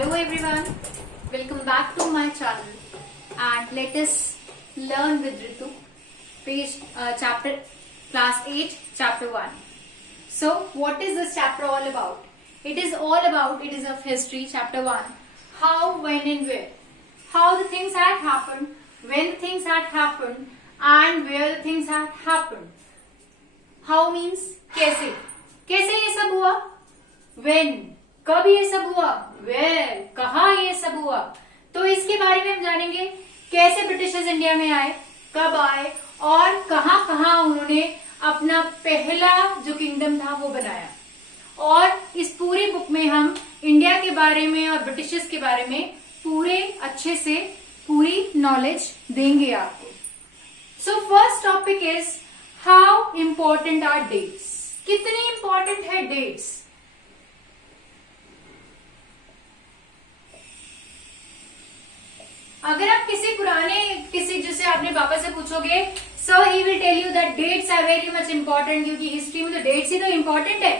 Hello everyone, welcome back to my channel and let us learn with Ritu, chapter class 8, chapter 1. So what is this chapter all about? It is of history, chapter 1, how, when and where. How the things had happened, when things had happened and where the things had happened. How means कैसे ये सब हुआ, when कब ये सब हुआ, where कहाँ ये सब हुआ. तो इसके बारे में हम जानेंगे कैसे ब्रिटिशर्स इंडिया में आए, कब आए और कहाँ कहाँ उन्होंने अपना पहला जो किंगडम था वो बनाया. और इस पूरी बुक में हम इंडिया के बारे में और ब्रिटिशर्स के बारे में पूरे अच्छे से पूरी नॉलेज देंगे आपको. So first topic is how important are dates. कितनी इंपॉर्टेंट है डेट्स. अगर आप किसी जैसे अपने पापा से पूछोगे, so he will tell you that dates are very much important, क्योंकि हिस्ट्री में तो डेट्स ही तो इंपॉर्टेंट है,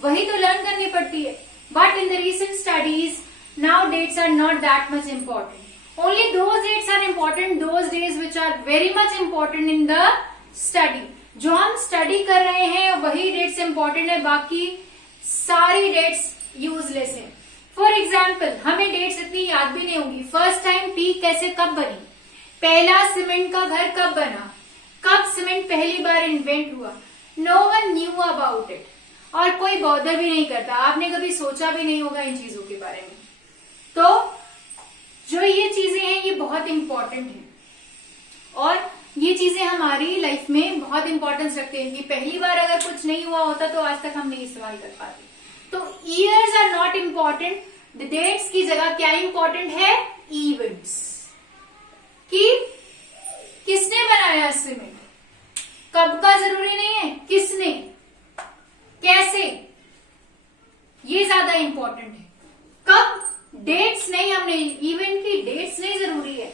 वही तो लर्न करनी पड़ती है. But in the recent studies now dates are not that much important. Only those dates are important, those days which are very much important in the study. जो हम स्टडी कर रहे हैं वही डेट्स इंपॉर्टेंट है, बाकी सारी डेट्स यूजलेस है. फॉर एग्जाम्पल हमें डेट्स इतनी याद भी नहीं होगी. फर्स्ट टाइम टी कैसे कब बनी, पहला सीमेंट का घर कब बना, कब सीमेंट पहली बार इन्वेंट हुआ. No one knew about it और कोई बॉदर भी नहीं करता. आपने कभी सोचा भी नहीं होगा इन चीजों के बारे में. तो जो ये चीजें हैं ये बहुत इंपॉर्टेंट है और ये चीजें हमारी लाइफ में बहुत इंपॉर्टेंस रखते हैं कि पहली बार अगर कुछ नहीं हुआ होता तो आज तक हम नहीं इस्तेमाल कर पाते. तो years are not important, the dates की जगह क्या इंपॉर्टेंट है, इवेंट्स. कि किसने बनाया सीमेंट, कब का जरूरी नहीं है, किसने, कैसे, ये ज्यादा इंपॉर्टेंट है. कब, डेट्स नहीं, हमने इवेंट की डेट्स नहीं जरूरी है.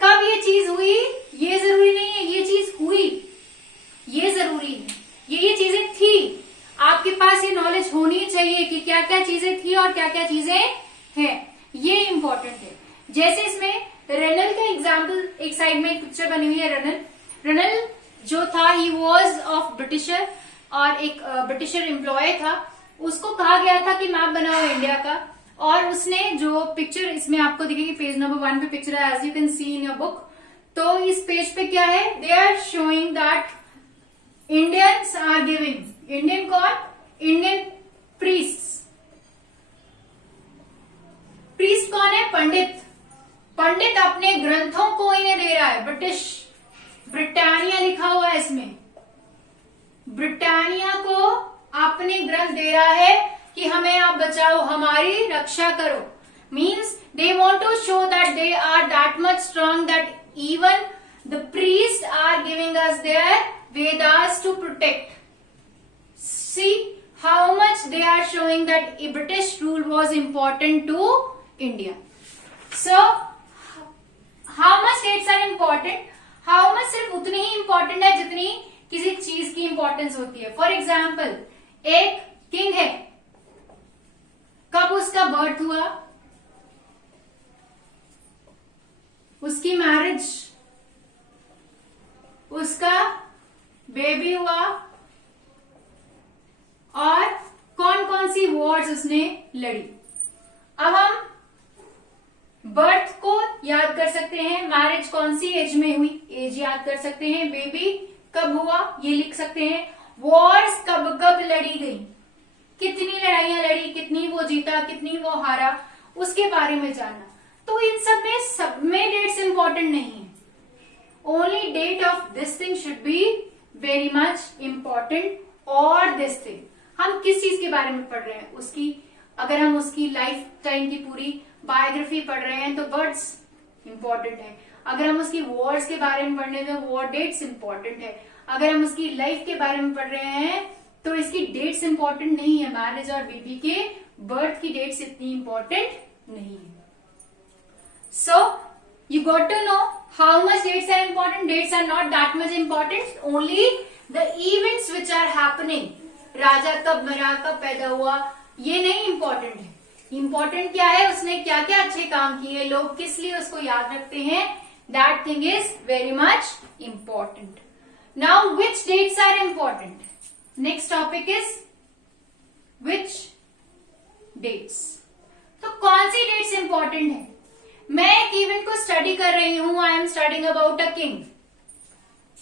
कब ये चीज हुई ये जरूरी नहीं है, ये चीज हुई ये जरूरी है. ये चीजें थी, आपके पास ये नॉलेज होनी चाहिए कि क्या क्या चीजें थी और क्या क्या चीजें हैं, ये इंपॉर्टेंट है. जैसे इसमें रनल का एग्जाम्पल, एक साइड में एक पिक्चर बनी हुई है. रनल जो था ही वॉज ऑफ ब्रिटिशर और एक ब्रिटिशर एम्प्लॉय था. उसको कहा गया था कि मैप बनाओ इंडिया का, और उसने जो पिक्चर इसमें आपको दिखेगी पेज नंबर 1 पे पिक्चर है, as you can see in your book. तो इस पेज पे क्या है, they are showing that Indians are giving, Indian कौन, इंडियन प्रीस्ट. प्रीस्ट कौन है, पंडित. पंडित अपने ग्रंथों को इन्हें दे रहा है. ब्रिटानिया लिखा हुआ है इसमें, ब्रिटानिया को अपने ग्रंथ दे रहा है कि हमें आप बचाओ, हमारी रक्षा करो. Means they want to show that they are that much strong that even the priest are giving us their Vedas to protect. See how much they are showing that a British rule was important to India. So how much dates are important? How much सिर्फ उतनी ही important है जितनी किसी चीज की importance होती है. For example एक किंग है, कब उसका बर्थ हुआ, उसकी मैरिज, उसका बेबी हुआ और कौन कौन सी वॉर्स उसने लड़ी. अब हम बर्थ को याद कर सकते हैं, मैरिज कौन सी एज में हुई, एज याद कर सकते हैं, बेबी कब हुआ ये लिख सकते हैं, वॉर्स कब कब लड़ी गई, कितनी लड़ाइयां लड़ी, कितनी वो जीता, कितनी वो हारा, उसके बारे में जानना. तो इन सब में डेट्स इंपॉर्टेंट नहीं है. Only date of this thing should be very much important. और दिस थिंग हम किस चीज के बारे में पढ़ रहे हैं, उसकी अगर हम उसकी लाइफ टाइम की पूरी बायोग्राफी पढ़ रहे हैं तो बर्ड्स इंपॉर्टेंट है. अगर हम उसकी वॉर्स के बारे में पढ़ रहे हैं तो वॉर डेट्स इंपॉर्टेंट है. अगर हम उसकी लाइफ के बारे में पढ़ रहे हैं तो इसकी डेट्स इंपॉर्टेंट नहीं है. मैरिज और बेबी के बर्थ की डेट्स इतनी इंपॉर्टेंट नहीं है. So you got to know how much dates are important. Dates are not that much important, only the events which are happening. राजा कब मरा, कब पैदा हुआ, ये नहीं इंपॉर्टेंट है. इंपॉर्टेंट क्या है, उसने क्या क्या अच्छे काम किए, लोग किस लिए उसको याद रखते हैं, that thing is very much important. Now which dates are important. Next topic is which dates. तो कौन सी डेट्स इंपॉर्टेंट है. मैं एक इवेंट को स्टडी कर रही हूं. I am studying about a king.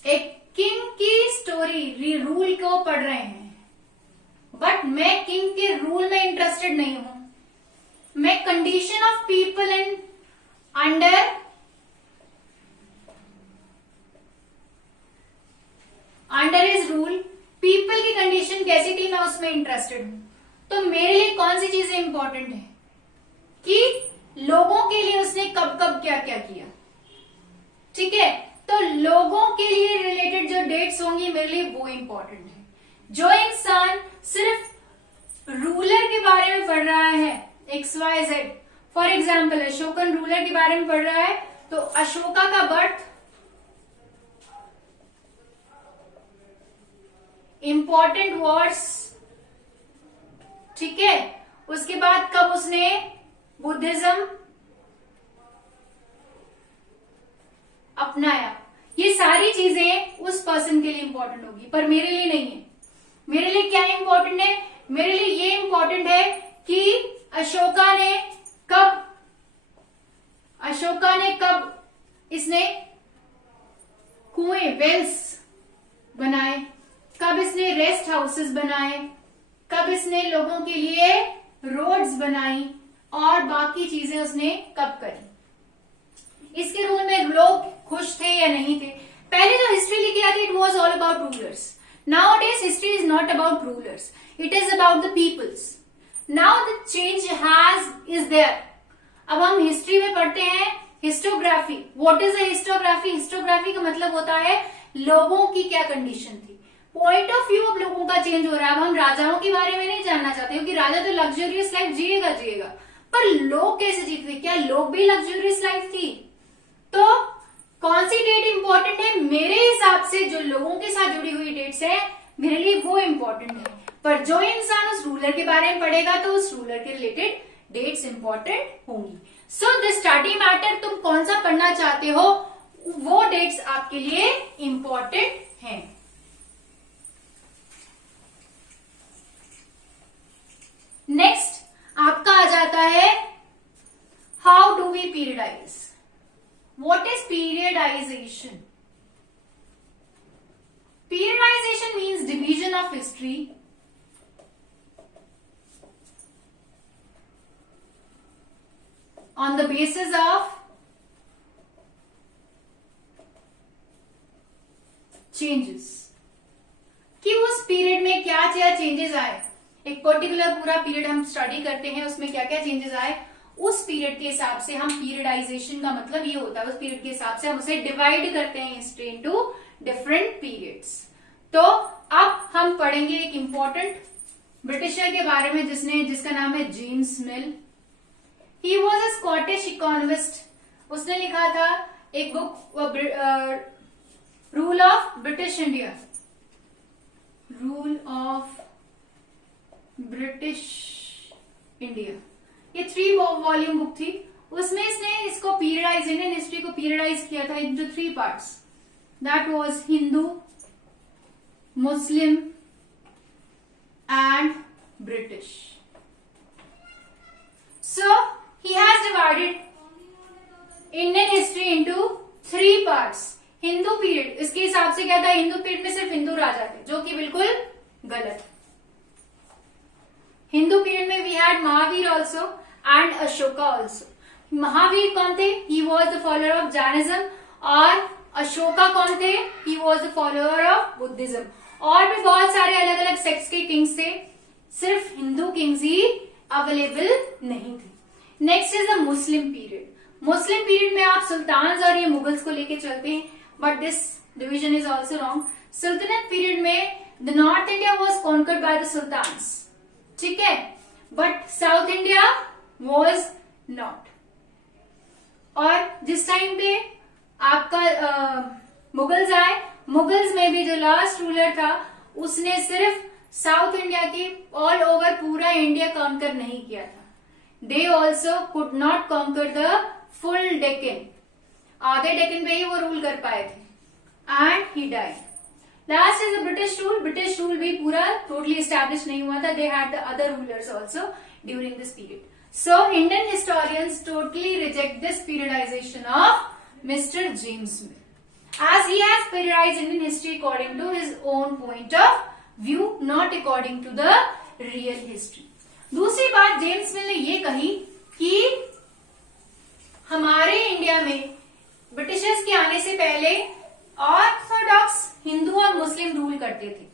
एक किंग की स्टोरी, रूल को पढ़ रहे हैं, बट मैं किंग के रूल में इंटरेस्टेड नहीं हूं. मैं condition of people in under his rule, people की कंडीशन कैसी थी, मैं उसमें इंटरेस्टेड हूं. तो मेरे लिए कौन सी चीजें इंपॉर्टेंट है कि लोगों के लिए उसने कब कब क्या क्या किया. ठीक है, तो लोगों के लिए रिलेटेड जो डेट्स होंगी मेरे लिए वो इंपॉर्टेंट है. जो इंसान सिर्फ रूलर के बारे में पढ़ रहा है, XYZ, for example Ashokan ruler के बारे में पढ़ रहा है, तो अशोका का बर्थ, इंपॉर्टेंट वर्ड्स, ठीक है, उसके बाद कब उसने बुद्धिज्म अपनाया, ये सारी चीजें उस पर्सन के लिए इंपॉर्टेंट होगी, पर मेरे लिए नहीं है. मेरे लिए क्या इंपॉर्टेंट है, मेरे लिए ये इंपॉर्टेंट है कि अशोका ने कब इसने कुएं, वेल्स बनाए, कब इसने रेस्ट हाउसेस बनाए, कब इसने लोगों के लिए रोड्स बनाई, और बाकी चीजें उसने कब करी. इसके रूल में लोग खुश थे या नहीं थे. पहले जो हिस्ट्री लिखी आती, it was all about rulers. Now days history is not about rulers, it is about the peoples. Now the change is there. अब हम हिस्ट्री में पढ़ते हैं historiography. What is a historiography. Historiography का मतलब होता है लोगों की क्या कंडीशन थी, पॉइंट ऑफ व्यू अब लोगों का चेंज हो रहा है. अब हम राजाओं के बारे में नहीं जानना चाहते, क्योंकि राजा तो लग्जरियस लाइफ जिएगा, पर लोग कैसे जीते, क्या लोग भी लग्जरियस लाइफ थी. तो कौन सी डेट इंपॉर्टेंट है, मेरे हिसाब से जो लोगों के साथ जुड़ी हुई डेट्स है मेरे लिए वो इंपॉर्टेंट है. पर जो इंसान उस रूलर के बारे में पढ़ेगा तो उस रूलर के रिलेटेड डेट्स इंपॉर्टेंट होंगी. सो द स्टडी मैटर, तुम कौन सा पढ़ना चाहते हो वो डेट्स आपके लिए इंपॉर्टेंट हैं. नेक्स्ट आपका आ जाता है how do we periodize. What is periodization? Periodization means division of history on the basis of changes. कि उस पीरियड में क्या क्या चेंजेस आए, एक पर्टिकुलर पूरा पीरियड हम स्टडी करते हैं, उसमें क्या क्या चेंजेस आए, उस पीरियड के हिसाब से हम पीरियडाइजेशन का मतलब ये होता है, उस पीरियड के हिसाब से हम उसे डिवाइड करते हैं हिस्ट्री इनटू डिफरेंट पीरियड्स. तो अब हम पढ़ेंगे एक इंपॉर्टेंट ब्रिटिशर के बारे में जिसका नाम है James mill. He was a Scottish economist. उसने लिखा था एक book, rule of British India, rule of British India. ये 3 वॉल्यूम बुक थी. उसमें इसने इसको पीरियडाइज, इंडियन हिस्ट्री को पीरियडाइज किया था into 3 parts. That was Hindu, Muslim and British. So he has divided Indian history into 3 parts. Hindu period, इसके हिसाब से क्या था, हिंदू पीरियड में सिर्फ हिंदू राजा थे, जो कि बिल्कुल गलत. हिंदू पीरियड में we had Mahavir also and Ashoka also. Mahavir कौन थे, he was the follower of Jainism, और अशोका कौन थे, he was the follower of Buddhism. और भी बहुत सारे अलग अलग सेक्ट्स के किंग्स थे, सिर्फ हिंदू किंग्स ही अवेलेबल नहीं थे. Next is the Muslim period. Muslim period में आप सुल्तान और ये मुगल्स को लेके चलते हैं, but this division is also wrong. Sultanate period में the north India was conquered by the sultans, ठीक है, but south India was not. और जिस टाइम पे आपका मुगल्स आए, मुगल्स में भी जो लास्ट रूलर था उसने सिर्फ साउथ इंडिया की ऑल ओवर पूरा इंडिया कॉन्कर नहीं किया था. they also could not conquer the full Deccan. आधे डेक्कन पे ही वो रूल कर पाए थे. And he died. Last is the British rule. British rule भी पूरा totally established नहीं हुआ था. They had the other rulers also during this period. So Indian historians totally reject this periodization of Mr. James Mill, as he has periodized Indian history according to his own point of view, not according to the real history. दूसरी बात James मिल ने ये कही कि हमारे India में Britishers के आने से पहले ऑर्थोडॉक्स हिंदू और मुस्लिम रूल करते थे,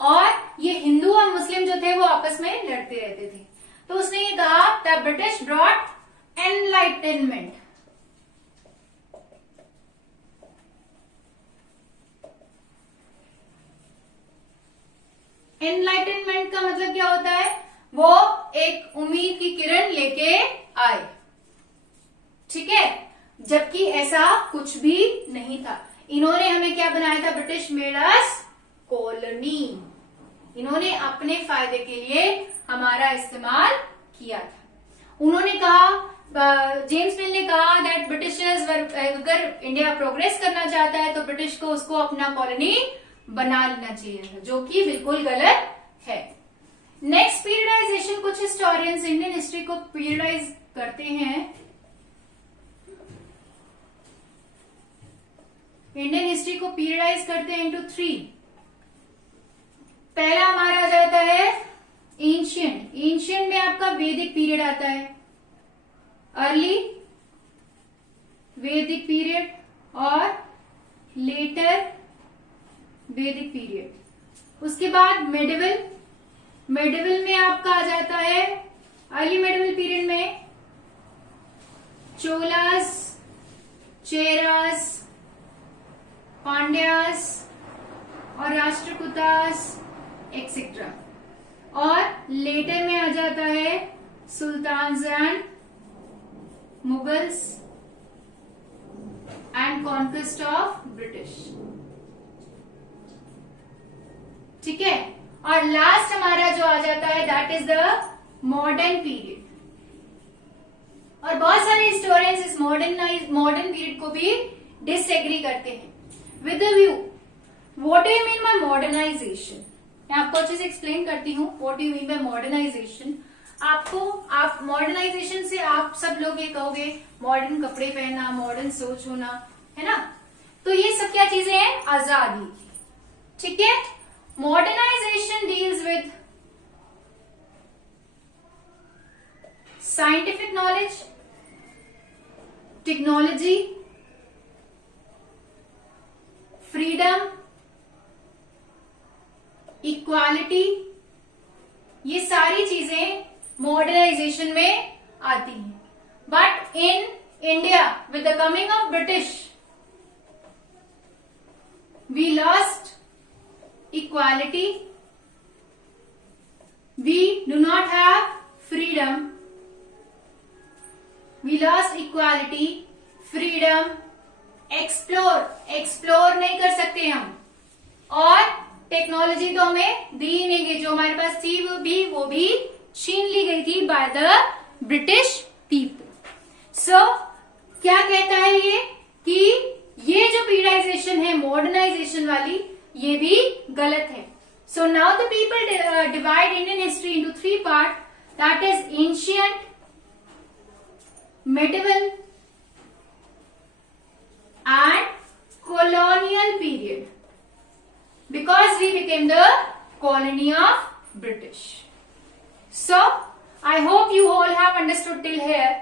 और ये हिंदू और मुस्लिम जो थे वो आपस में लड़ते रहते थे. तो उसने ये कहा the British brought enlightenment. Enlightenment का मतलब क्या होता है? वो एक उम्मीद की किरण लेके आए. ठीक है, जबकि ऐसा कुछ भी नहीं था. इन्होंने हमें क्या बनाया था? British made us colony. इन्होंने अपने फायदे के लिए हमारा इस्तेमाल किया था. उन्होंने कहा, जेम्स मिल ने कहा दैट ब्रिटिशर्स अगर इंडिया प्रोग्रेस करना चाहता है तो ब्रिटिश को उसको अपना कॉलोनी बना लेना चाहिए था, जो कि बिल्कुल गलत है. नेक्स्ट पीरियडाइजेशन, कुछ हिस्टोरियंस इंडियन हिस्ट्री को पीरियडाइज करते हैं. इंडियन हिस्ट्री को पीरियडाइज करते हैं इनटू 3. पहला हमारा आ जाता है एंशियंट. एंशियंट में आपका वैदिक पीरियड आता है, अर्ली वैदिक पीरियड और लेटर वैदिक पीरियड. उसके बाद मेडिवल. मेडिवल में आपका आ जाता है अर्ली मेडिवल पीरियड में चोलास, चेरास, पांड्यास और राष्ट्रकूटास एक्सेट्रा. और लेटर में आ जाता है sultans and Mughals and conquest of British. ठीक है, और लास्ट हमारा जो आ जाता है that is the modern period. और बहुत सारे हिस्टोरियंस इस मॉडर्न पीरियड को भी डिसएग्री करते हैं with the view. What do you mean by modernization? मैं आपको अच्छे से एक्सप्लेन करती हूँ. What do you mean by modernization? आप मॉडर्नाइजेशन से आप सब लोग ये कहोगे मॉडर्न कपड़े पहनना, मॉडर्न सोच होना, है ना? तो ये सब क्या चीजें हैं? आजादी. ठीक है, modernization deals with scientific knowledge, technology, freedom, equality. ये सारी चीजें मॉडर्नाइजेशन में आती हैं. But in India with the coming of British we lost equality, we do not have freedom, we lost equality, freedom, explore नहीं कर सकते हम, और टेक्नोलॉजी तो हमें दी ही नहीं गई. जो हमारे पास थी वो भी छीन ली गई थी बाय द ब्रिटिश पीपल. सो क्या कहता है ये कि ये जो पीरियडाइजेशन है मॉडर्नाइजेशन वाली, ये भी गलत है. So now the people divide Indian history into 3 part, that is ancient, medieval and colonial period, because we became the colony of British. So I hope you all have understood till here.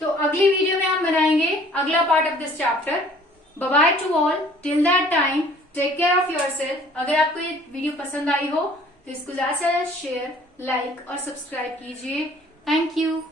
तो अगली video में हम बनाएंगे अगला part of this chapter. Bye bye to all. Till that time take care of yourself. अगर आपको ये video पसंद आई हो तो इसको ज्यादा से ज्यादा शेयर, लाइक और सब्सक्राइब कीजिए. Thank you.